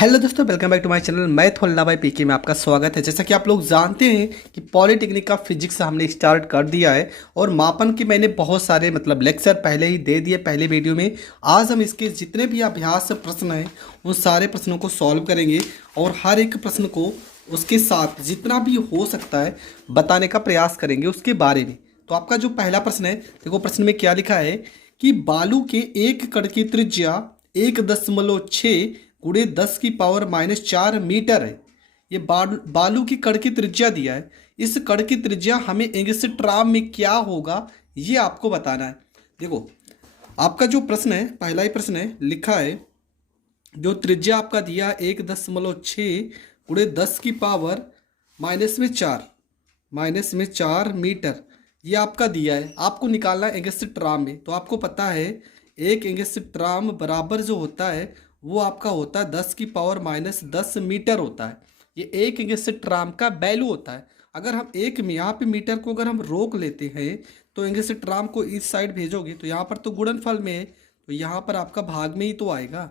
Hello दोस्तों, welcome back to my channel. मैं थोल्ला भाई पीके में आपका स्वागत है। जैसा कि आप लोग जानते हैं कि पॉलिटेक्निक का फिजिक्स हमने स्टार्ट कर दिया है और मापन के मैंने बहुत सारे लेक्चर पहले ही दे दिए पहले वीडियो में। आज हम इसके जितने भी अभ्यास प्रश्न हैं उन सारे प्रश्नों को सॉल्व करेंगे और हर एक प्रश्न को उसके साथ जितना भी हो सकता है बताने का प्रयास करेंगे उसके बारे में। तो आपका जो पहला प्रश्न है, देखो प्रश्न में क्या लिखा है कि बालू के एक कण की त्रिज्या 1.6 गुणे 10 की पावर -4 मीटर है। ये बालू की कण की त्रिज्या दिया है। इस कण की त्रिज्या हमें एंगस्ट्रॉम में क्या होगा ये आपको बताना है। देखो आपका जो प्रश्न है, पहला ही प्रश्न है, लिखा है जो त्रिज्या आपका दिया 1.6 गुणे 10 की पावर -4 मीटर, ये आपका दिया है। आपको निकालना है एंगस्ट्रॉम में। तो आपको पता है एक एंगस्ट्रॉम बराबर जो होता है वो आपका होता है 10 की पावर -10 मीटर होता है। ये एक एंगस्ट्रॉम का वैल्यू होता है। अगर हम एक यहाँ पे मीटर को अगर हम रोक लेते हैं तो एंगस्ट्रॉम को इस साइड भेजोगे तो यहाँ पर तो गुणनफल में है, तो यहाँ पर आपका भाग में ही तो आएगा।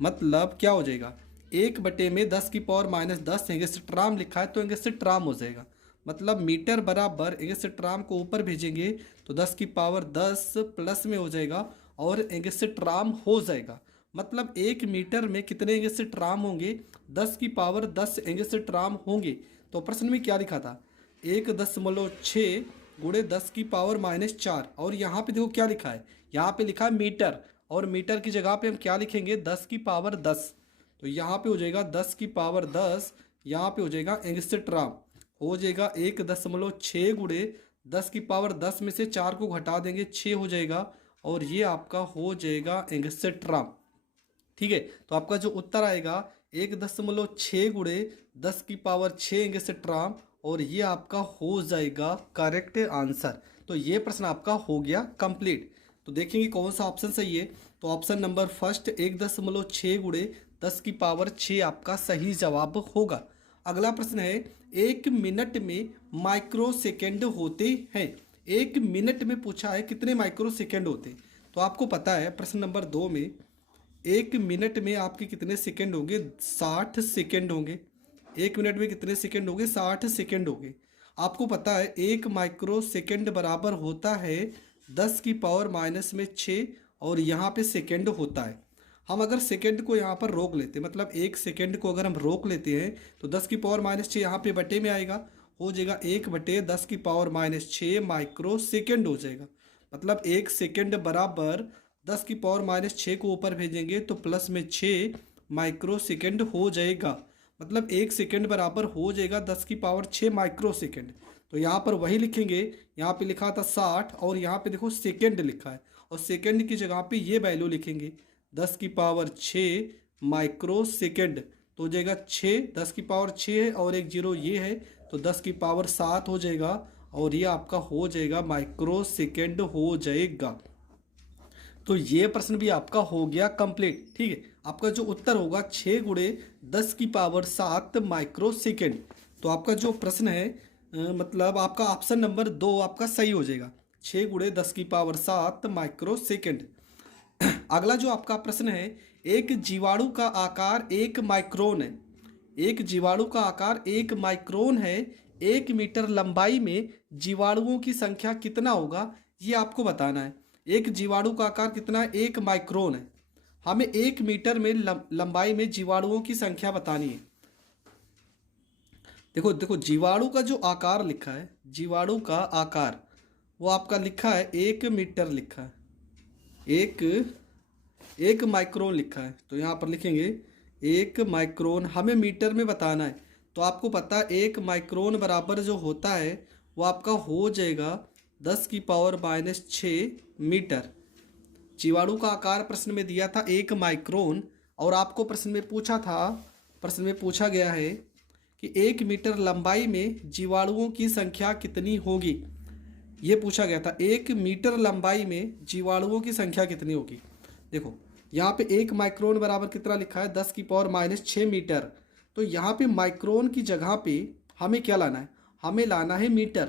मतलब क्या हो जाएगा, 1/10 की पावर -10 एंगस्ट्रॉम लिखा है तो एंगस्ट्रॉम हो जाएगा। मतलब मीटर बराबर एंगस्ट्रॉम को ऊपर भेजेंगे तो 10 की पावर 10 प्लस में हो जाएगा और एंगस्ट्रॉम हो जाएगा। मतलब एक मीटर में कितने एंगस्ट्रॉम होंगे, 10 की पावर 10 एंगस्ट्रॉम होंगे। तो प्रश्न में क्या लिखा था, 1.6 गुणे 10 की पावर -4। और यहाँ पे देखो क्या लिखा है, यहाँ पे लिखा है मीटर, और मीटर की जगह पे हम क्या लिखेंगे 10 की पावर 10। तो यहाँ पे हो जाएगा 10 की पावर 10, यहाँ पे हो जाएगा एंगस्ट्रॉम हो जाएगा 1.6 गुणे 10 की पावर 10 में से 4 को घटा देंगे 6 हो जाएगा और ये आपका हो जाएगा एंगस्ट्रॉम। ठीक है, तो आपका जो उत्तर आएगा 1.6 गुणे 10 की पावर 6 एंगस्ट्रॉम और ये आपका हो जाएगा करेक्ट आंसर। तो ये प्रश्न आपका हो गया कंप्लीट। तो देखेंगे कौन सा ऑप्शन सही है। तो ऑप्शन नंबर फर्स्ट 1.6 गुणे 10 की पावर 6 आपका सही जवाब होगा। अगला प्रश्न है, एक मिनट में माइक्रो सेकेंड होते हैं। एक मिनट में पूछा है कितने माइक्रो सेकेंड होते हैं। तो आपको पता है प्रश्न नंबर 2 में एक मिनट में आपके कितने सेकंड होंगे, 60 सेकंड होंगे। एक मिनट में कितने सेकंड होंगे, 60 सेकंड होंगे। आपको पता है एक माइक्रो सेकंड बराबर होता है 10 की पावर -6 और यहाँ पे सेकंड होता है। हम अगर सेकंड को यहाँ पर रोक लेते हैं, मतलब एक सेकंड को अगर हम रोक लेते हैं तो 10 की पावर -6 यहाँ पे बटे में आएगा, हो जाएगा 1/10 की पावर -6 माइक्रो सेकंड हो जाएगा। मतलब एक सेकंड बराबर 10 की पावर -6 को ऊपर भेजेंगे तो प्लस में 6 माइक्रो सेकेंड हो जाएगा। मतलब एक सेकेंड बराबर हो जाएगा 10 की पावर 6 माइक्रो सेकेंड। तो यहाँ पर वही लिखेंगे, यहाँ पे लिखा था 60 और यहाँ पे देखो सेकेंड लिखा है और सेकेंड की जगह पे ये वैल्यू लिखेंगे 10 की पावर 6 माइक्रो सेकेंड। तो हो जाएगा 6, 10 की पावर 6 है और एक जीरो ये है तो 10 की पावर 7 हो जाएगा और ये आपका हो जाएगा माइक्रो सेकेंड हो जाएगा। तो ये प्रश्न भी आपका हो गया कंप्लीट। ठीक है, आपका जो उत्तर होगा 6 गुणे 10 की पावर 7 माइक्रो सेकेंड। तो आपका जो प्रश्न है मतलब आपका ऑप्शन नंबर 2 आपका सही हो जाएगा, 6 गुणे 10 की पावर 7 माइक्रो सेकेंड। अगला जो आपका प्रश्न है, एक जीवाणु का आकार 1 माइक्रोन है। एक जीवाणु का आकार 1 माइक्रोन है। 1 मीटर लंबाई में जीवाणुओं की संख्या कितना होगा ये आपको बताना है। एक जीवाणु का आकार कितना है, 1 माइक्रोन है। हमें 1 मीटर में लंबाई में जीवाणुओं की संख्या बतानी है। देखो देखो जीवाणु का जो आकार लिखा है, जीवाणु का आकार वो आपका लिखा है 1 मीटर लिखा है, एक माइक्रोन लिखा है। तो यहाँ पर लिखेंगे 1 माइक्रोन, हमें मीटर में बताना है। तो आपको पता है 1 माइक्रोन बराबर जो होता है वो आपका हो जाएगा 10 की पावर -6 मीटर। जीवाणु का आकार प्रश्न में दिया था 1 माइक्रोन और आपको प्रश्न में पूछा गया है कि 1 मीटर लंबाई में जीवाणुओं की संख्या कितनी होगी। ये पूछा गया था 1 मीटर लंबाई में जीवाणुओं की संख्या कितनी होगी। देखो यहाँ पे 1 माइक्रोन बराबर कितना लिखा है, 10 की पावर -6 मीटर। तो यहाँ पे माइक्रोन की जगह पे हमें क्या लाना है, हमें लाना है मीटर।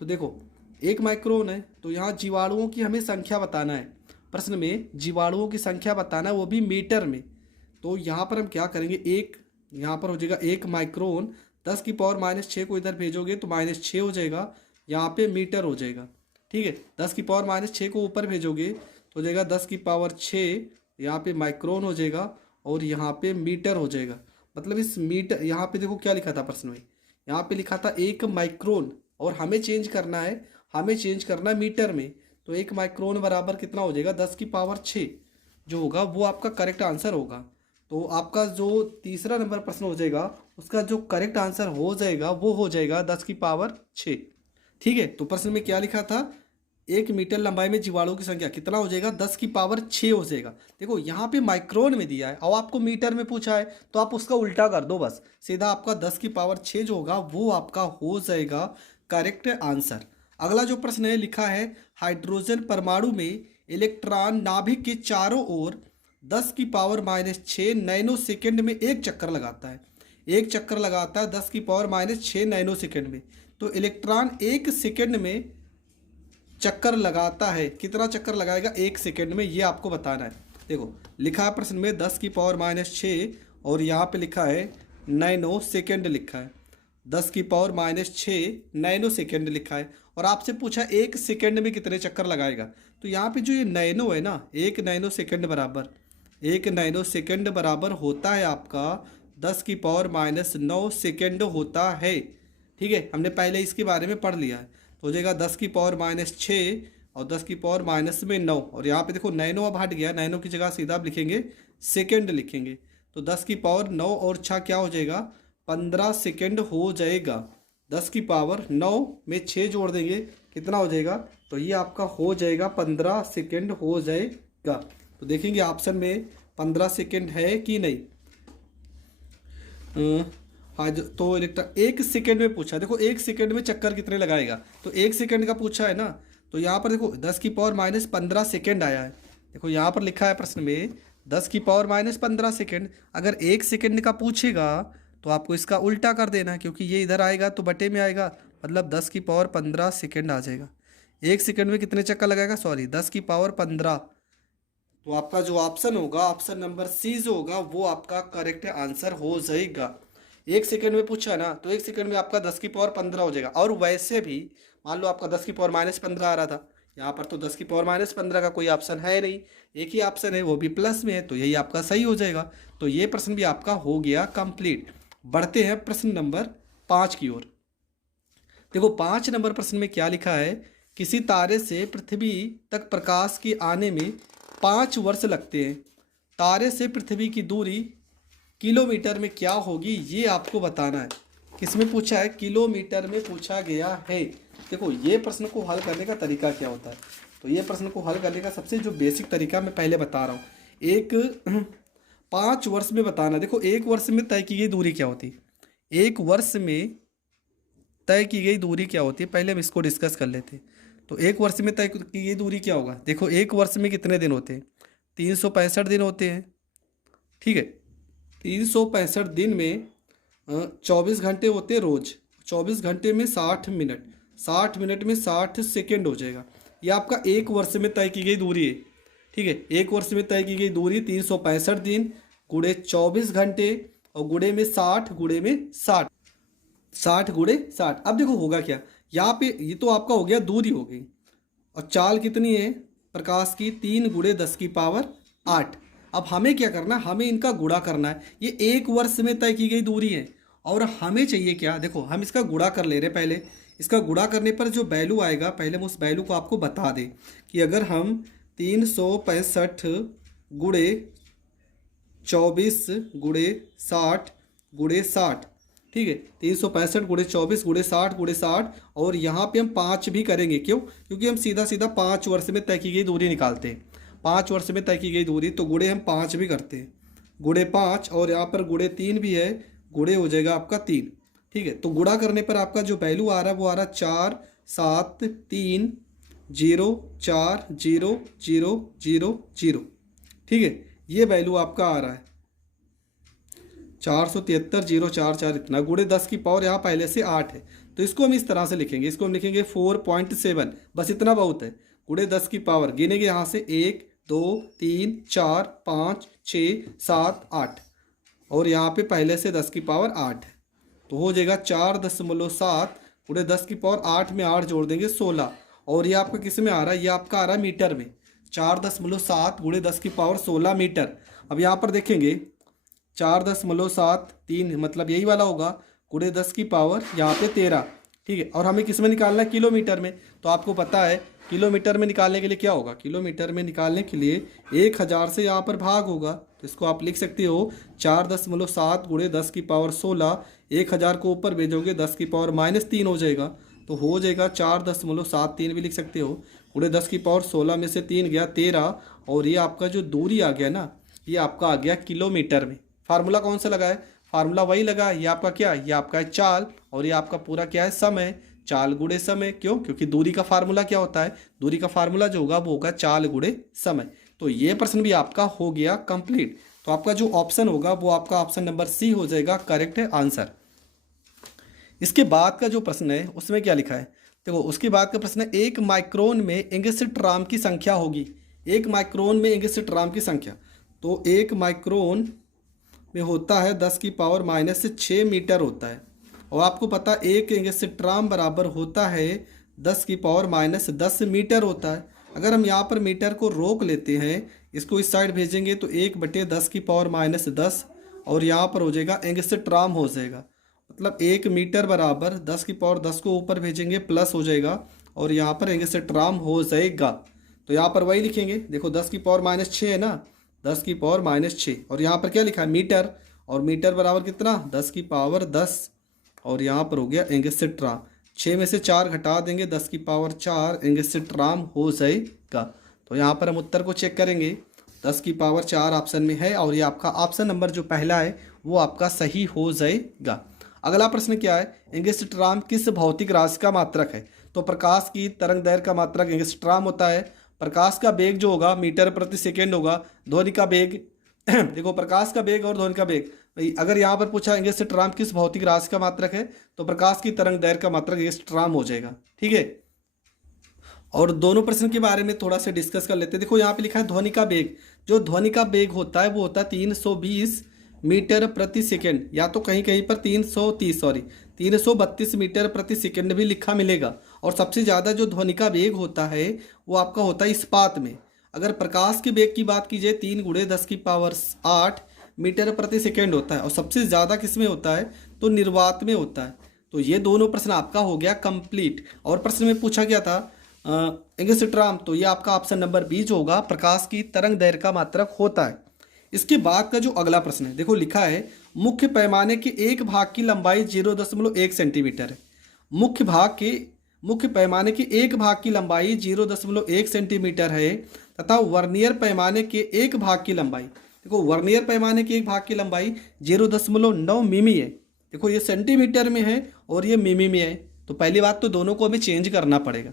तो देखो 1 माइक्रोन है तो यहाँ जीवाणुओं की हमें संख्या बताना है। प्रश्न में जीवाणुओं की संख्या बताना है वो भी मीटर में। तो यहाँ पर हम क्या करेंगे, एक यहाँ पर हो जाएगा 1 माइक्रोन, 10 की पावर -6 को इधर भेजोगे तो -6 हो जाएगा, यहाँ पे मीटर हो जाएगा। ठीक है, 10 की पावर -6 को ऊपर भेजोगे तो हो जाएगा 10 की पावर 6, यहाँ पे माइक्रोन हो जाएगा और यहाँ पे मीटर हो जाएगा। मतलब इस मीटर, यहाँ पे देखो क्या लिखा था प्रश्न में, यहाँ पे लिखा था 1 माइक्रोन और हमें चेंज करना है, हमें चेंज करना है मीटर में। तो 1 माइक्रोन बराबर कितना हो जाएगा, 10 की पावर 6 जो होगा वो आपका करेक्ट आंसर होगा। तो आपका जो तीसरा नंबर प्रश्न हो जाएगा उसका जो करेक्ट आंसर हो जाएगा वो हो जाएगा 10 की पावर 6। ठीक है, तो प्रश्न में क्या लिखा था, 1 मीटर लंबाई में जीवाणुओं की संख्या कितना हो जाएगा, 10 की पावर 6 हो जाएगा। देखो यहाँ पे माइक्रोन में दिया है और आपको मीटर में पूछा है तो आप उसका उल्टा कर दो, बस सीधा आपका 10 की पावर 6 जो होगा वो आपका हो जाएगा करेक्ट आंसर। अगला जो प्रश्न है लिखा है, हाइड्रोजन परमाणु में इलेक्ट्रॉन नाभिक के चारों ओर 10 की पावर -6 नैनो सेकेंड में एक चक्कर लगाता है, एक चक्कर लगाता है 10 की पावर -6 नैनो सेकेंड में। तो इलेक्ट्रॉन एक सेकेंड में चक्कर लगाता है, कितना चक्कर लगाएगा 1 सेकेंड में, ये आपको बताना है। देखो लिखा है प्रश्न में 10 की पावर -6 और यहाँ पे लिखा है नैनो सेकेंड लिखा है, 10 की पावर -6 नैनो सेकेंड लिखा है और आपसे पूछा 1 सेकेंड में कितने चक्कर लगाएगा। तो यहाँ पे जो ये नैनो है ना, 1 नैनो सेकेंड बराबर, 1 नैनो सेकेंड बराबर होता है आपका 10 की पावर -9 सेकेंड होता है। ठीक है, हमने पहले इसके बारे में पढ़ लिया है। तो हो जाएगा 10 की पावर -6 और 10 की पावर -9 और यहाँ पे देखो नैनो अब हट गया, नैनो की जगह सीधा आप लिखेंगे सेकेंड लिखेंगे। तो 10 की पावर 9 और 6 क्या हो जाएगा, 15 सेकेंड हो जाएगा। 10 की पावर 9 में 6 जोड़ देंगे कितना हो जाएगा, तो ये आपका हो जाएगा 15 सेकेंड हो जाएगा। तो देखेंगे ऑप्शन में 15 सेकेंड है कि नहीं। हाँ, तो इलेक्ट्रॉन 1 सेकेंड में पूछा, देखो 1 सेकेंड में चक्कर कितने लगाएगा, तो 1 सेकेंड का पूछा है ना। तो यहाँ पर देखो 10 की पावर -15 सेकेंड आया है। देखो यहाँ पर लिखा है प्रश्न में 10 की पावर -15 सेकेंड, अगर 1 सेकेंड का पूछेगा तो आपको इसका उल्टा कर देना है, क्योंकि ये इधर आएगा तो बटे में आएगा, मतलब 10 की पावर 15 सेकेंड आ जाएगा। 1 सेकेंड में कितने चक्कर लगाएगा, सॉरी 10 की पावर 15। तो आपका जो ऑप्शन होगा, ऑप्शन नंबर सी जो होगा वो आपका करेक्ट आंसर हो जाएगा। 1 सेकेंड में पूछा ना, तो 1 सेकेंड में आपका 10 की पावर 15 हो जाएगा। और वैसे भी मान लो आपका 10 की पावर -15 आ रहा था, यहाँ पर तो 10 की पावर -15 का कोई ऑप्शन है नहीं, एक ही ऑप्शन है वो भी प्लस में है, तो यही आपका सही हो जाएगा। तो ये प्रश्न भी आपका हो गया कंप्लीट। बढ़ते हैं प्रश्न नंबर 5 की ओर। देखो 5 नंबर प्रश्न में क्या लिखा है, किसी तारे से पृथ्वी तक प्रकाश के आने में 5 वर्ष लगते हैं, तारे से पृथ्वी की दूरी किलोमीटर में क्या होगी, ये आपको बताना है। किसमें पूछा है, किलोमीटर में पूछा गया है। देखो ये प्रश्न को हल करने का तरीका क्या होता है, तो ये प्रश्न को हल करने का सबसे जो बेसिक तरीका मैं पहले बता रहा हूँ, एक 5 वर्ष में बताना। देखो 1 वर्ष में तय की गई दूरी क्या होती है, 1 वर्ष में तय की गई दूरी क्या होती है, पहले हम इसको डिस्कस कर लेते हैं। तो 1 वर्ष में तय की गई दूरी क्या होगा, देखो 1 वर्ष में कितने दिन होते हैं, 365 दिन होते हैं। ठीक है, 365 दिन में 24 घंटे होते हैं रोज, 24 घंटे में 60 मिनट, 60 मिनट में 60 सेकेंड हो जाएगा। ये आपका 1 वर्ष में तय की गई दूरी है। ठीक है, 1 वर्ष में तय की गई दूरी 365 दिन गुणे 24 घंटे और गुणे में 60 गुणे में 60, 60 गुणे 60। अब देखो होगा क्या, यहाँ पे ये तो आपका हो गया दूरी हो गई, और चाल कितनी है प्रकाश की, 3 गुणे 10 की पावर 8। अब हमें क्या करना है, हमें इनका गुणा करना है। ये 1 वर्ष में तय की गई दूरी है और हमें चाहिए क्या, देखो हम इसका गुणा कर ले रहे हैं। पहले इसका गुणा करने पर जो वैल्यू आएगा, पहले हम उस वैल्यू को आपको बता दें कि अगर हम 365 गुणे 24 गुणे 60 गुणे 60, ठीक है, 365 गुणे 24 गुणे 60 गुणे 60, और यहाँ पे हम 5 भी करेंगे। क्यों, क्योंकि हम सीधा सीधा 5 वर्ष में तय की गई दूरी निकालते हैं। 5 वर्ष में तय की गई दूरी, तो गुणे हम 5 भी करते हैं, गुणे 5, और यहाँ पर गुणे 3 भी है, गुणे हो जाएगा आपका 3। ठीक है, तो गुणा करने पर आपका जो वैल्यू आ रहा है वो आ रहा है 4 7 3 0 4 0 0 0 0। ठीक है, ये वैल्यू आपका आ रहा है 473 0 4 4 इतना, गुणे 10 की पावर यहाँ पहले से 8 है, तो इसको हम इस तरह से लिखेंगे, इसको हम लिखेंगे 4.7, बस इतना बहुत है। गुणे 10 की पावर गिनेंगे यहाँ से 1 2 3 4 5 6 7 8 और यहाँ पे पहले से 10 की पावर 8 है, तो हो जाएगा 4.7 गुणे 10 की पावर 8 में 8 जोड़ देंगे 16। और ये आपका किस में आ रहा है, ये आपका आ रहा है मीटर में, 4.7 गुणे 10 की पावर 16 मीटर। अब यहाँ पर देखेंगे 4.7 3 मतलब यही वाला होगा, गुणे 10 की पावर यहाँ पे 13, ठीक है। और हमें किस में निकालना है, किलोमीटर में। तो आपको पता है किलोमीटर में निकालने के लिए क्या होगा, किलोमीटर में निकालने के लिए 1000 से यहाँ पर भाग होगा, तो इसको आप लिख सकते हो 4.7 गुणे 10 की पावर 16, 1000 को ऊपर भेजोगे 10 की पावर -3 हो जाएगा, तो हो जाएगा 4.73 भी लिख सकते हो, गुणे 10 की पावर 16 में से 3 गया 13, और ये आपका जो दूरी आ गया ना, ये आपका आ गया किलोमीटर में। फार्मूला कौन सा लगा है, फार्मूला वही लगा, ये आपका क्या, ये आपका है चाल, और ये आपका पूरा क्या है, समय, चाल गुणे समय। क्यों, क्योंकि दूरी का फार्मूला क्या होता है, दूरी का फार्मूला जो होगा वो होगा चाल गुणे समय। तो ये प्रश्न भी आपका हो गया कंप्लीट। तो आपका जो ऑप्शन होगा वो आपका ऑप्शन नंबर सी हो जाएगा करेक्ट आंसर। इसके बाद का जो प्रश्न है उसमें क्या लिखा है, देखो उसके बाद का प्रश्न है, 1 माइक्रोन में एंगस्ट्रॉम की संख्या होगी, 1 माइक्रोन में एंगस्ट्रॉम की संख्या, तो 1 माइक्रोन में होता है 10 की पावर -6 मीटर होता है। और आपको पता है 1 एंगस्ट्रॉम बराबर होता है 10 की पावर -10 मीटर होता है। अगर हम यहाँ पर मीटर को रोक लेते हैं, इसको इस साइड भेजेंगे तो 1/10 की पावर -10, और यहाँ पर हो जाएगा एंगस्ट्रॉम हो जाएगा, मतलब 1 मीटर बराबर 10 की पावर 10 को ऊपर भेजेंगे प्लस हो जाएगा, और यहाँ पर एंगस्ट्रॉम हो जाएगा। तो यहाँ पर वही लिखेंगे, देखो 10 की पावर -6 है ना, 10 की पावर -6, और यहाँ पर क्या लिखा है मीटर, और मीटर बराबर कितना 10 की पावर 10, और यहाँ पर हो गया एंगस्ट्रॉम, 6 में से 4 घटा देंगे 10 की पावर 4 एंगस्ट्रॉम हो जाएगा। तो यहाँ पर हम उत्तर को चेक करेंगे, 10 की पावर 4 ऑप्शन में है, और ये आपका ऑप्शन नंबर जो पहला है वो आपका सही हो जाएगा। अगला प्रश्न क्या है, एंगस्ट्रॉम किस भौतिक राशि का मात्रक है, तो प्रकाश की तरंग दैर्घ्य का मात्रक एंगस्ट्रॉम होता है। प्रकाश का वेग जो होगा मीटर प्रति सेकेंड होगा, ध्वनि का वेग देखो प्रकाश का वेग और ध्वनि का वेग, अगर यहाँ पर पूछा एंगस्ट्रॉम किस भौतिक राशि का मात्रक है, तो प्रकाश की तरंग दैर्घ्य का मात्रक एंगस्ट्रॉम हो जाएगा, ठीक है। और दोनों प्रश्न के बारे में थोड़ा सा डिस्कस कर लेते हैं। देखो यहाँ पे लिखा है ध्वनि का वेग, जो ध्वनि का वेग होता है वो होता है 320 मीटर प्रति सेकेंड, या तो कहीं कहीं पर 332 मीटर प्रति सेकेंड भी लिखा मिलेगा। और सबसे ज़्यादा जो ध्वनि का वेग होता है वो आपका होता है इस्पात में। अगर प्रकाश के वेग की बात की जाए 3 गुणे 10 की पावर 8 मीटर प्रति सेकेंड होता है, और सबसे ज़्यादा किस में होता है, तो निर्वात में होता है। तो ये दोनों प्रश्न आपका हो गया कंप्लीट। और प्रश्न में पूछा गया था एंगस्ट्रॉम, तो ये आपका ऑप्शन नंबर बी जो होगा प्रकाश की तरंग दैर्घ्य का मात्रक होता है। इसके बाद का जो अगला प्रश्न है, देखो लिखा है मुख्य पैमाने के एक भाग की लंबाई 0.1 सेंटीमीटर है। मुख्य पैमाने के एक भाग की लंबाई 0.1 सेंटीमीटर है, तथा वर्नियर पैमाने के एक भाग की लंबाई, देखो वर्नियर पैमाने के एक भाग की लंबाई 0.9 मिमी है। देखो ये सेंटीमीटर में है और ये मिमी में है, तो पहली बात तो दोनों को हमें चेंज करना पड़ेगा।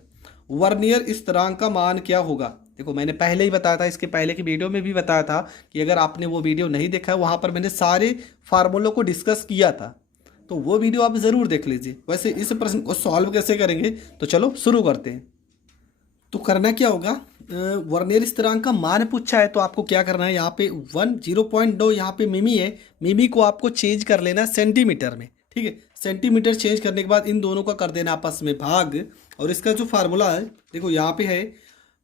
वर्नियर स्थिरांक का मान क्या होगा, देखो मैंने पहले ही बताया था, इसके पहले की वीडियो में भी बताया था कि अगर आपने वो वीडियो नहीं देखा है वहाँ पर मैंने सारे फार्मूलों को डिस्कस किया था, तो वो वीडियो आप ज़रूर देख लीजिए। वैसे इस प्रश्न को सॉल्व कैसे करेंगे, तो चलो शुरू करते हैं। तो करना क्या होगा, वर्नियर स्थिरांक का मान पूछा है तो आपको क्या करना है, यहाँ पे 0.2 यहाँ पे मिमी है, मिमी को आपको चेंज कर लेना सेंटीमीटर में, ठीक है। सेंटीमीटर चेंज करने के बाद इन दोनों का कर देना आपस में भाग, और इसका जो फार्मूला है देखो यहाँ पे है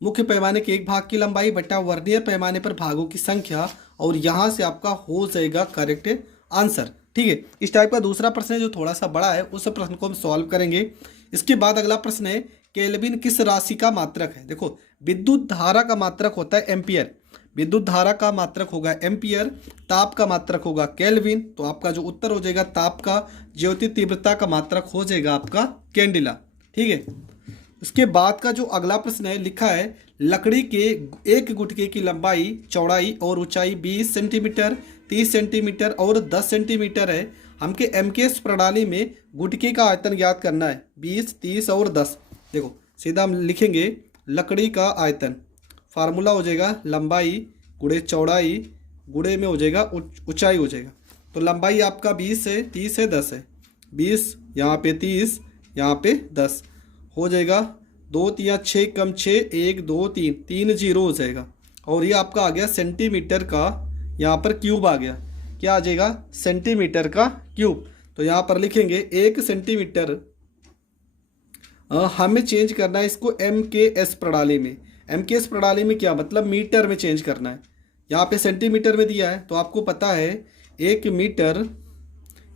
मुख्य पैमाने के एक भाग की लंबाई बटा वर्नियर पैमाने पर भागों की संख्या, और यहाँ से आपका हो जाएगा करेक्ट आंसर, ठीक है। इस टाइप का दूसरा प्रश्न है जो थोड़ा सा बड़ा है, उस प्रश्न को हम सॉल्व करेंगे। इसके बाद अगला प्रश्न है केल्विन किस राशि का मात्रक है। देखो विद्युत धारा का मात्रक होता है एम्पियर, विद्युत धारा का मात्रक होगा एम्पियर, ताप का मात्रक होगा केल्विन, तो आपका जो उत्तर हो जाएगा ताप का, ज्योति तीव्रता का मात्रक हो जाएगा आपका कैंडिला, ठीक है। इसके बाद का जो अगला प्रश्न है लिखा है लकड़ी के एक गुटके की लंबाई, चौड़ाई और ऊंचाई 20 सेंटीमीटर, 30 सेंटीमीटर और 10 सेंटीमीटर है। हमके एमकेएस प्रणाली में गुटके का आयतन ज्ञात करना है 20, 30 और 10। देखो सीधा हम लिखेंगे लकड़ी का आयतन, फार्मूला हो जाएगा लंबाई गुणे चौड़ाई गुणे में हो जाएगा ऊंचाई हो जाएगा। तो लंबाई आपका 20 है, 30 है, 10 है, 20 यहाँ पे 30 यहाँ पे 10 हो जाएगा, 2 या 6 कम 6 1 2 3 3 जीरो हो जाएगा, और ये आपका आ गया सेंटीमीटर का, यहाँ पर क्यूब आ गया। क्या आ जाएगा? सेंटीमीटर का क्यूब। तो यहाँ पर लिखेंगे 1 सेंटीमीटर, हमें चेंज करना है इसको MKS प्रणाली में। MKS प्रणाली में क्या मतलब? मीटर में चेंज करना है। यहाँ पे सेंटीमीटर में दिया है, तो आपको पता है 1 मीटर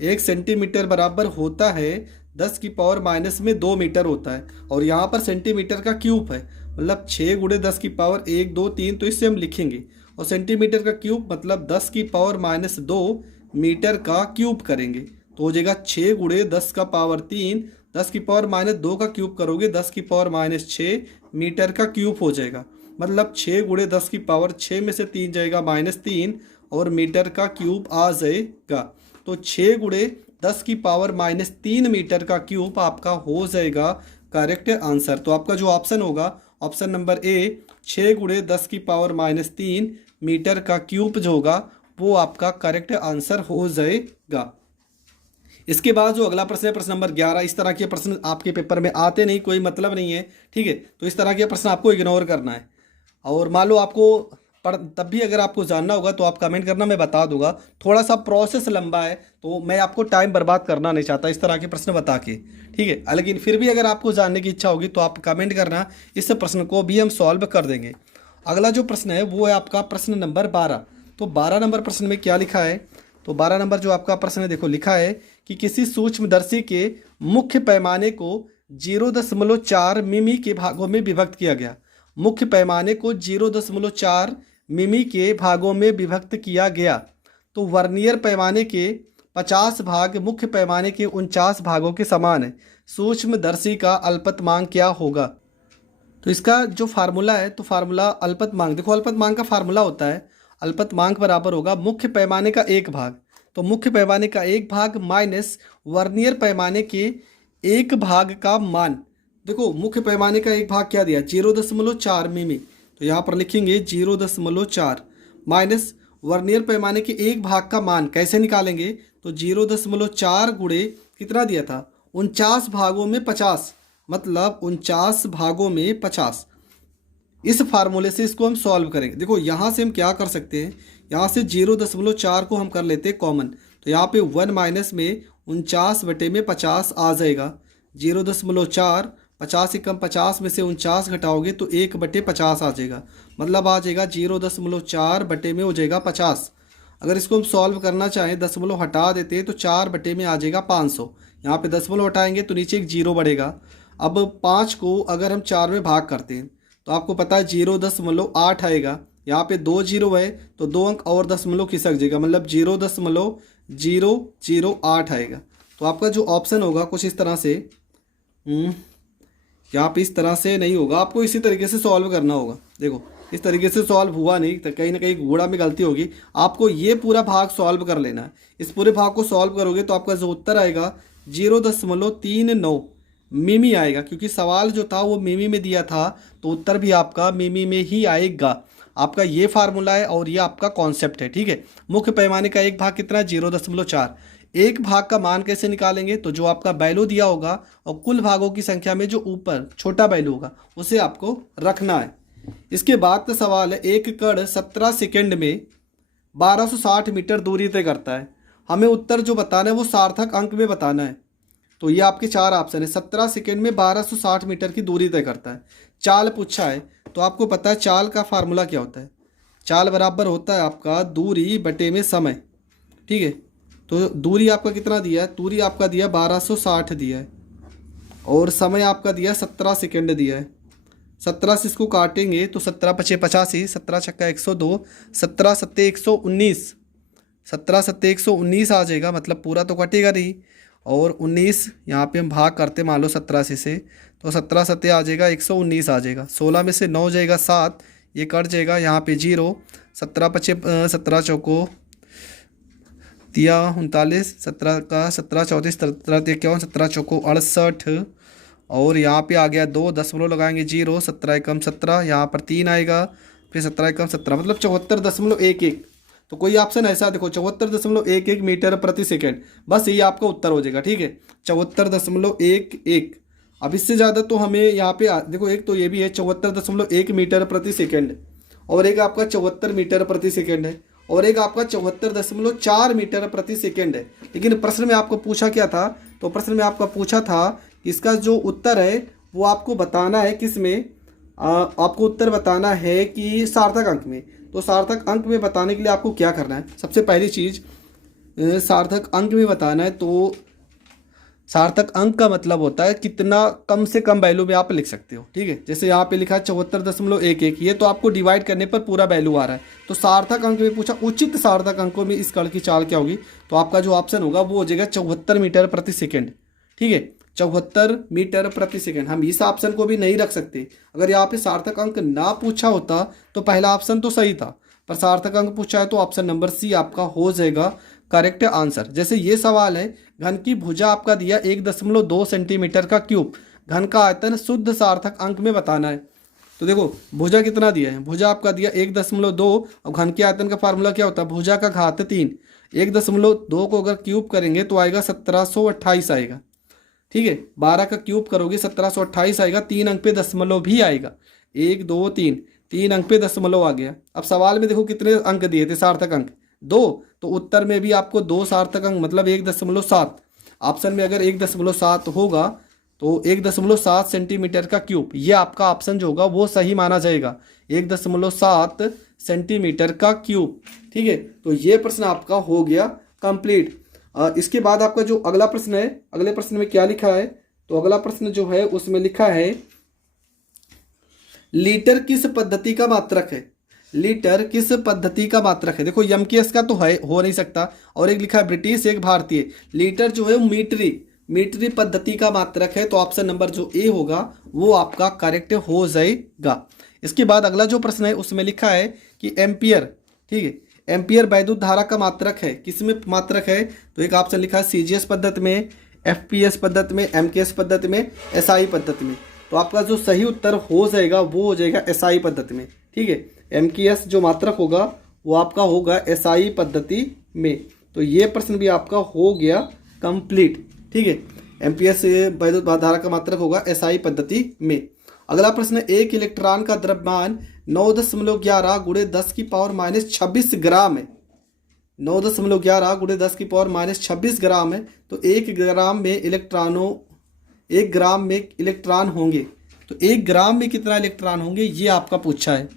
1 सेंटीमीटर बराबर होता है 10⁻⁻² मीटर होता है। और यहाँ पर सेंटीमीटर का क्यूब है, मतलब 6 × 10⁻1 2 3, तो इससे हम लिखेंगे। और सेंटीमीटर का क्यूब मतलब 10⁻² मीटर का क्यूब करेंगे, तो हो जाएगा 6 × 10⁻³ 10⁻² का क्यूब करोगे 10⁻6 मीटर का क्यूब हो जाएगा। मतलब 6 × 10⁻6 में से 3 जाएगा -3 और मीटर का क्यूब आ जाएगा। तो 6 × 10⁻³ मीटर का क्यूब आपका हो जाएगा करेक्ट आंसर। तो आपका जो ऑप्शन होगा ऑप्शन नंबर ए 6 × 10⁻³ मीटर का क्यूब जो होगा वो आपका करेक्ट आंसर हो जाएगा। इसके बाद जो अगला प्रश्न है प्रश्न नंबर 11। इस तरह के प्रश्न आपके पेपर में आते नहीं, कोई मतलब नहीं है, ठीक है। तो इस तरह के प्रश्न आपको इग्नोर करना है। और मान लो आपको तब भी अगर आपको जानना होगा तो आप कमेंट करना, मैं बता दूंगा। थोड़ा सा प्रोसेस लंबा है तो मैं आपको टाइम बर्बाद करना नहीं चाहता इस तरह के प्रश्न बता के, ठीक है। लेकिन फिर भी अगर आपको जानने की इच्छा होगी तो आप कमेंट करना, इस प्रश्न को भी हम सॉल्व कर देंगे। अगला जो प्रश्न है वो है आपका प्रश्न नंबर 12। तो 12 नंबर प्रश्न में क्या लिखा है? तो 12 नंबर जो आपका प्रश्न है देखो लिखा है कि किसी सूक्ष्मदर्शी के मुख्य पैमाने को 0.4 मिमी के भागों में विभक्त किया गया। मुख्य पैमाने को 0.4 मिमी के भागों में विभक्त किया गया, तो वर्नियर पैमाने के 50 भाग मुख्य पैमाने के 49 भागों के समान है। सूक्ष्मदर्शी का अल्पतमांक क्या होगा? तो इसका जो फार्मूला है, तो फार्मूला अल्पतमांक, देखो अल्पतमांक का फार्मूला होता है अल्पतमांक बराबर होगा मुख्य पैमाने का 1 भाग। तो मुख्य पैमाने का 1 भाग माइनस वर्नियर पैमाने के 1 भाग का मान। देखो मुख्य पैमाने का 1 भाग क्या दिया? 0.4 मिमी। तो यहाँ पर लिखेंगे 0.4 माइनस वर्नियर पैमाने के 1 भाग का मान कैसे निकालेंगे? तो 0.4 गुणे कितना दिया था? 49 भागों में 50, मतलब 49 भागों में 50। इस फार्मूले से इसको हम सॉल्व करेंगे। देखो यहाँ से हम क्या कर सकते हैं, यहाँ से 0.4 को हम कर लेते हैं कॉमन। तो यहाँ पे 1 माइनस में 49/50 आ जाएगा। 0.4 50 से कम 50 में से 49 घटाओगे तो 1/50 आ जाएगा, मतलब आ जाएगा 0.4 बटे में हो जाएगा 50। अगर इसको हम सॉल्व करना चाहें, दशमलव हटा देते हैं तो 4 बटे में आ जाएगा 500। यहाँ पे दशमलव हटाएंगे तो नीचे एक 0 बढ़ेगा। अब 5 को अगर हम 4 में भाग करते हैं तो आपको पता है 0.8 आएगा। यहाँ पे 2 0 है तो 2 अंक और दशमलव खिसक जाएगा, मतलब 0.008 आएगा। तो आपका जो ऑप्शन होगा कुछ इस तरह से, यहाँ पे इस तरह से नहीं होगा, आपको इसी तरीके से सॉल्व करना होगा। देखो इस तरीके से सॉल्व हुआ नहीं तो कहीं ना कहीं घोड़ा में गलती होगी। आपको ये पूरा भाग सॉल्व कर लेना है। इस पूरे भाग को सॉल्व करोगे तो आपका जो उत्तर आएगा 0.39 मिमी आएगा, क्योंकि सवाल जो था वो मिमी में दिया था तो उत्तर भी आपका मिमी में ही आएगा। आपका ये फार्मूला है और ये आपका कॉन्सेप्ट है, ठीक है। मुख्य पैमाने का 1 भाग कितना है? 0.4। 1 भाग का मान कैसे निकालेंगे? तो जो आपका वैल्यू दिया होगा और कुल भागों की संख्या में जो ऊपर छोटा वैल्यू होगा उसे आपको रखना है। इसके बाद का सवाल है, एक कण 17 सेकेंड में 1260 मीटर दूरी तय करता है। हमें उत्तर जो बताना है वो सार्थक अंक में बताना है। तो ये आपके 4 ऑप्शन है। 17 सेकेंड में 1260 मीटर की दूरी तय करता है। चाल पूछा है तो आपको पता है चाल का फार्मूला क्या होता है? चाल बराबर होता है आपका दूरी बटे में समय, ठीक है। तो दूरी आपका कितना दिया है? दूरी आपका दिया 1260 दिया है और समय आपका दिया 17 सेकेंड दिया है। 17 से इसको काटेंगे तो 17 × 5 = 85, 17 × 102, 17 × 7 = 119, 17 × 7 = 119 आ जाएगा, मतलब पूरा तो कटेगा नहीं। और 19 यहाँ पे हम भाग करते मान लो 17 से तो 17 × 7 आ जाएगा 119 आ जाएगा। 16 में से 9 जाएगा 7, ये कट जाएगा, यहाँ पे 0। 17 × 5 = 17 चौको दिया 39, 17 का 17 34, 17 51, 17 चौको 68 और यहाँ पे आ गया 2, दशमलव लगाएंगे 0, 17 एकम 17, यहाँ पर 3 आएगा, फिर 17 एकम 17, मतलब 74.11। तो कोई ऑप्शन ऐसा देखो 74.11 मीटर प्रति सेकेंड, बस यही आपका उत्तर हो जाएगा, ठीक है। 74.11। अब इससे ज़्यादा तो हमें यहाँ पे देखो, एक तो ये भी है 74.1 मीटर प्रति सेकेंड और एक आपका 74 मीटर प्रति सेकेंड है और एक आपका 74.4 मीटर प्रति सेकेंड है। लेकिन प्रश्न में आपको पूछा क्या था, तो प्रश्न में आपका पूछा था कि इसका जो उत्तर है वो आपको बताना है किस में, आपको उत्तर बताना है कि सार्थक अंक में। तो सार्थक अंक में बताने के लिए आपको क्या करना है, सबसे पहली चीज़ सार्थक अंक में बताना है। तो सार्थक अंक का मतलब होता है कितना कम से कम वैल्यू में आप लिख सकते हो, ठीक है। जैसे यहाँ पे लिखा है 74.11, ये तो आपको डिवाइड करने पर पूरा वैल्यू आ रहा है। तो सार्थक अंक में पूछा उचित सार्थक अंकों में इस कण की चाल क्या होगी, तो आपका जो ऑप्शन होगा वो हो जाएगा 74 मीटर प्रति सेकेंड, ठीक है। 74 मीटर प्रति सेकेंड। हम इस ऑप्शन को भी नहीं रख सकते। अगर यहाँ पे सार्थक अंक ना पूछा होता तो पहला ऑप्शन तो सही था, पर सार्थक अंक पूछा है तो ऑप्शन नंबर सी आपका हो जाएगा करेक्ट आंसर। जैसे ये सवाल है, घन की भुजा आपका दिया 1.2 सेंटीमीटर का क्यूब, घन का आयतन शुद्ध सार्थक अंक में बताना है। तो देखो भुजा कितना दिया है, भुजा आपका दिया 1.2 और घन के आयतन का फार्मूला क्या होता है, भुजा का घात 3। 1.2 को अगर क्यूब करेंगे तो आएगा 1728 आएगा, ठीक है। 12 का क्यूब करोगे 1728 आएगा, 3 अंक पे दशमलव भी आएगा, 1 2 3, 3 अंक पे दशमलव आ गया। अब सवाल में देखो कितने अंक दिए थे सार्थक अंक, 2, तो उत्तर में भी आपको 2 सार्थक अंक मतलब 1.7। ऑप्शन में अगर 1.7 होगा तो 1.7 सेंटीमीटर का क्यूब, ये आपका ऑप्शन जो होगा वो सही माना जाएगा, 1.7 सेंटीमीटर का क्यूब, ठीक है। तो ये प्रश्न आपका हो गया कंप्लीट। इसके बाद आपका जो अगला प्रश्न है, अगले प्रश्न में क्या लिखा है, तो अगला प्रश्न जो है उसमें लिखा है लीटर किस पद्धति का मात्रक है, लीटर किस पद्धति का मात्रक है। देखो एमकेएस का तो है हो नहीं सकता, और एक लिखा है ब्रिटिश एक भारतीय। लीटर जो है मीटरी पद्धति का मात्रक है, तो ऑप्शन नंबर जो ए होगा वो आपका करेक्ट हो जाएगा। इसके बाद अगला जो प्रश्न है उसमें लिखा है कि एम्पियर, ठीक है, एम्पियर वैद्युत धारा का मात्रक है, किसमें मात्रक है, तो एक ऑप्शन लिखा है सीजीएस पद्धति में, एफपीएस पद्धति में, एमकेएस पद्धति में, एसआई पद्धति में। तो आपका जो सही उत्तर हो जाएगा वो हो जाएगा एसआई पद्धति में, ठीक है। एमकेएस जो मात्रक होगा वो आपका होगा एसआई पद्धति में। तो ये प्रश्न भी आपका हो गया कंप्लीट, ठीक है। एमपीएस वैद्युत धारा का मात्रक होगा एसआई पद्धति में। अगला प्रश्न, एक इलेक्ट्रॉन का द्रव्यमान 9.11 गुणे 10 की पावर -26 ग्राम है, 9.11 गुणे 10 की पावर -26 ग्राम है। तो 1 ग्राम में इलेक्ट्रॉन होंगे, तो 1 ग्राम में कितना इलेक्ट्रॉन होंगे ये आपका पूछा है।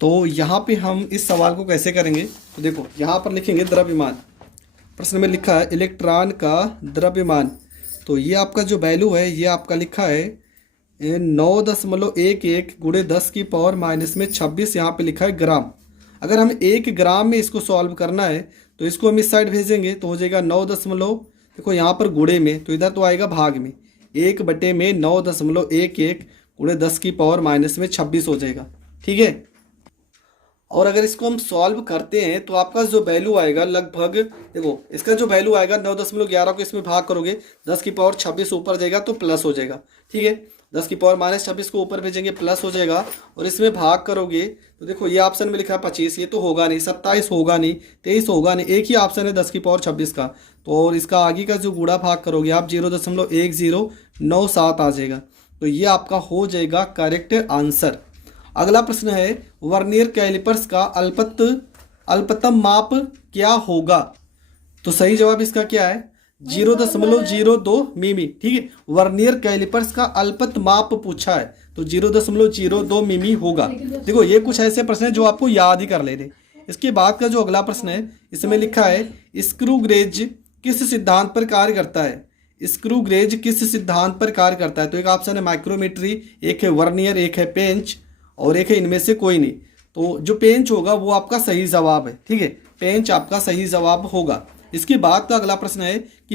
तो यहाँ पे हम इस सवाल को कैसे करेंगे, तो देखो यहाँ पर लिखेंगे द्रव्यमान, प्रश्न में लिखा है इलेक्ट्रॉन का द्रव्यमान, तो ये आपका जो वैल्यू है ये आपका लिखा है 9.11 गुणे 10 की पावर -26, यहाँ पे लिखा है ग्राम। अगर हम 1 ग्राम में इसको सॉल्व करना है तो इसको हम इस साइड भेजेंगे तो हो जाएगा 9 देखो यहाँ पर गुणे में, तो इधर तो आएगा भाग में, 1/9.11 गुणे 10 की पावर -26 हो जाएगा, ठीक है। और अगर इसको हम सॉल्व करते हैं तो आपका जो वैल्यू आएगा लगभग, देखो इसका जो वैल्यू आएगा 9.11 को इसमें भाग करोगे 10 की पावर 26 ऊपर जाएगा तो प्लस हो जाएगा, ठीक है। 10 की पावर -26 को ऊपर भेजेंगे प्लस हो जाएगा, और इसमें भाग करोगे तो देखो ये ऑप्शन में लिखा है 25, ये तो होगा नहीं, 27 होगा नहीं, 23 होगा नहीं, एक ही ऑप्शन है 10 की पावर 26 का। तो और इसका आगे का जो गुणा भाग करोगे आप 0.1097 आ जाएगा, तो ये आपका हो जाएगा करेक्ट आंसर। अगला प्रश्न है वर्नियर कैलिपर्स का अल्पतम माप क्या होगा, तो सही जवाब इसका क्या है 0.02 मिमी, ठीक है। वर्नियर कैलिपर्स का अल्पतम माप पूछा है तो 0.02 मिमी होगा। देखो ये कुछ ऐसे प्रश्न है जो आपको याद ही कर लेने। इसके बाद का जो अगला प्रश्न है इसमें लिखा है स्क्रू गेज किस सिद्धांत पर कार्य करता है, स्क्रू गेज किस सिद्धांत पर कार्य करता है, तो एक ऑप्शन है माइक्रोमीटरी, एक है वर्नियर, एक है पेंच, और एक है इनमें से कोई नहीं। तो जो पेंच होगा वो आपका सही जवाब है, ठीक है, पेंच आपका सही जवाब होगा। इसके बाद का अगला प्रश्न है कि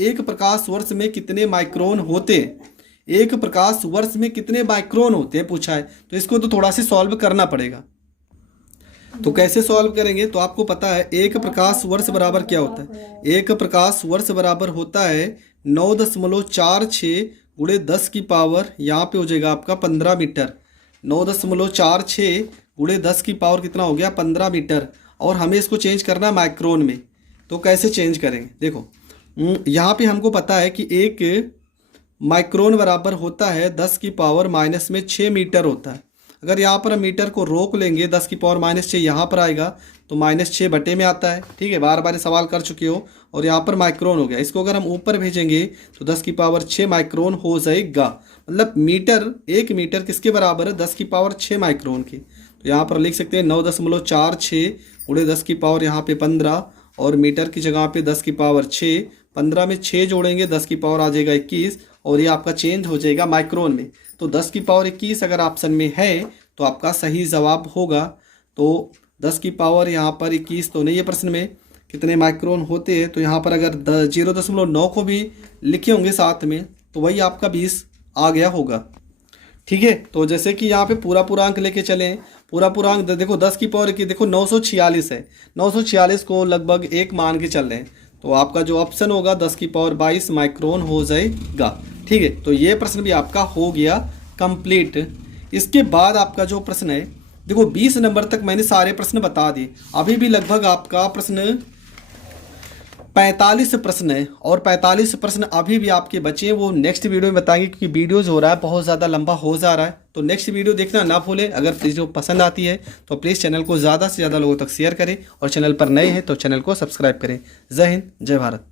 एक प्रकाश वर्ष में कितने माइक्रोन होते हैं, एक प्रकाश वर्ष में कितने माइक्रोन होते हैं पूछा है, तो इसको तो थोड़ा सा सॉल्व करना पड़ेगा। तो कैसे सॉल्व करेंगे, तो आपको पता है एक प्रकाश वर्ष बराबर क्या होता है, एक प्रकाश वर्ष बराबर होता है 9.46 गुणे 10 की पावर, यहाँ पे हो जाएगा आपका 15 मीटर, 9.46 गुणे 10 की पावर कितना हो गया 15 मीटर, और हमें इसको चेंज करना है माइक्रोन में। तो कैसे चेंज करेंगे, देखो यहाँ पे हमको पता है कि एक माइक्रोन बराबर होता है 10 की पावर -6 मीटर होता है। अगर यहाँ पर हम मीटर को रोक लेंगे 10 की पावर -6 यहाँ पर आएगा तो -6 बटे में आता है। ठीक है, बार बार सवाल कर चुके हो। और यहाँ पर माइक्रोन हो गया, इसको अगर हम ऊपर भेजेंगे तो 10 की पावर 6 माइक्रोन हो जाएगा। मतलब मीटर, 1 मीटर किसके बराबर है? 10 की पावर 6 माइक्रोन की। तो यहाँ पर लिख सकते हैं 9.46 गुणे 10 की पावर यहाँ पे 15 और मीटर की जगह पे 10 की पावर 6, 15 में 6 जोड़ेंगे 10 की पावर आ जाएगा 21 और ये आपका चेंज हो जाएगा माइक्रोन में। तो 10 की पावर 21 अगर ऑप्शन में है तो आपका सही जवाब होगा। तो 10 की पावर यहाँ पर 21 तो नहीं है प्रश्न में, कितने माइक्रोन होते हैं? तो यहाँ पर अगर 0.9 को भी लिखे होंगे साथ में तो वही आपका 20 आ गया होगा। ठीक है, तो जैसे कि यहाँ पे पूरा पूरा अंक लेके चलें, पूरा पूरा अंक देखो 10 की पावर की देखो 946 है, 946 को लगभग 1 मान के चल रहे हैं। तो आपका जो ऑप्शन होगा 10 की पावर 22 माइक्रोन हो जाएगा। ठीक है, तो ये प्रश्न भी आपका हो गया कंप्लीट। इसके बाद आपका जो प्रश्न है देखो 20 नंबर तक मैंने सारे प्रश्न बता दिए, अभी भी लगभग आपका प्रश्न 45 प्रश्न है और 45 प्रश्न अभी भी आपके बचे हैं, वो नेक्स्ट वीडियो में बताएंगे क्योंकि वीडियोज हो रहा है बहुत ज़्यादा लंबा हो जा रहा है। तो नेक्स्ट वीडियो देखना ना भूलें। अगर वीडियो पसंद आती है तो प्लीज़ चैनल को ज़्यादा से ज़्यादा लोगों तक शेयर करें और चैनल पर नए हैं तो चैनल को सब्सक्राइब करें। जय हिंद, जय भारत।